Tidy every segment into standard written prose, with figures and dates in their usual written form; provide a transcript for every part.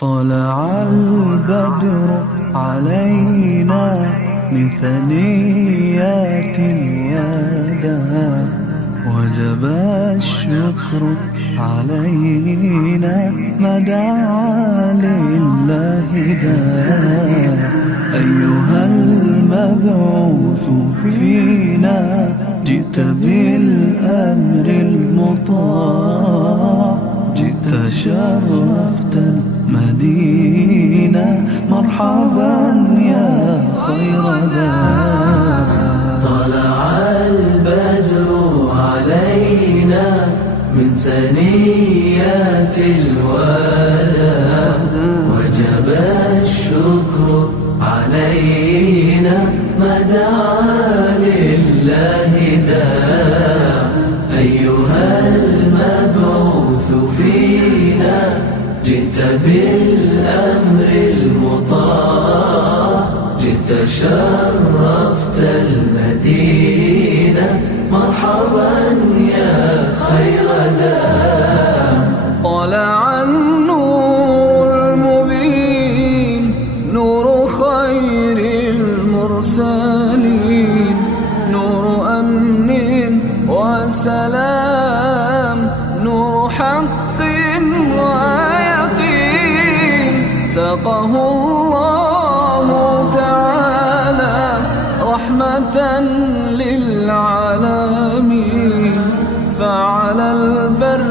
طلع البدر علينا من ثنيات الوداع، وجب الشكر علينا ما دعا لله داع. أيها المبعوث فينا جئت بالأمر المطاع، جئت شرفت المدينة، مرحبا يا خير داع. طلع البدر علينا من ثنيات الوداع، وجب الشكر علينا ما دعا لله داع. أيها المبعوث فينا جئت بالأمر المطاع، جئت شرفت المدينة، مرحبا يا خير داع. طلع النور المبين، نور خير المرسلين، نور أمن وسلام، نور حق ويقين، ساقه الله تعالى رحمة للعالمين، فعلى البر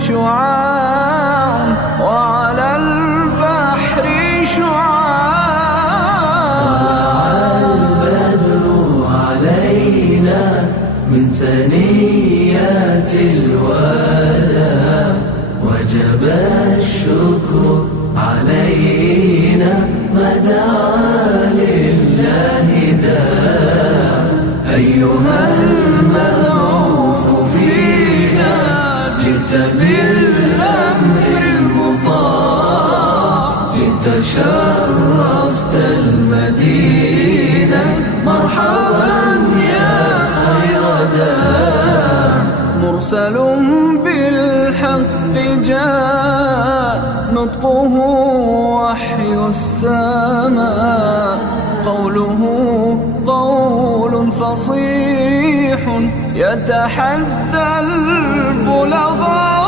شعاع وعلى البحر شعاع. طلع البدر علينا من ثنيات الوداع، وجب الشكر علينا ما دعا لله داع. أيها المبعوث فينا جئت بالأمر المطاع، جئت شرفت المدينة، مرحبا يا خير داع. مرسل بالحق جاء، نطقه وحي السماء، قوله قول فصيح يتحدى البلغاء،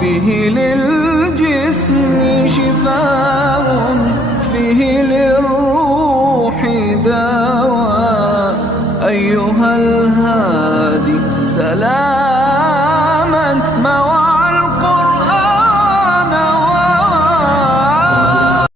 فيه للجسم شفاء، فيه للروح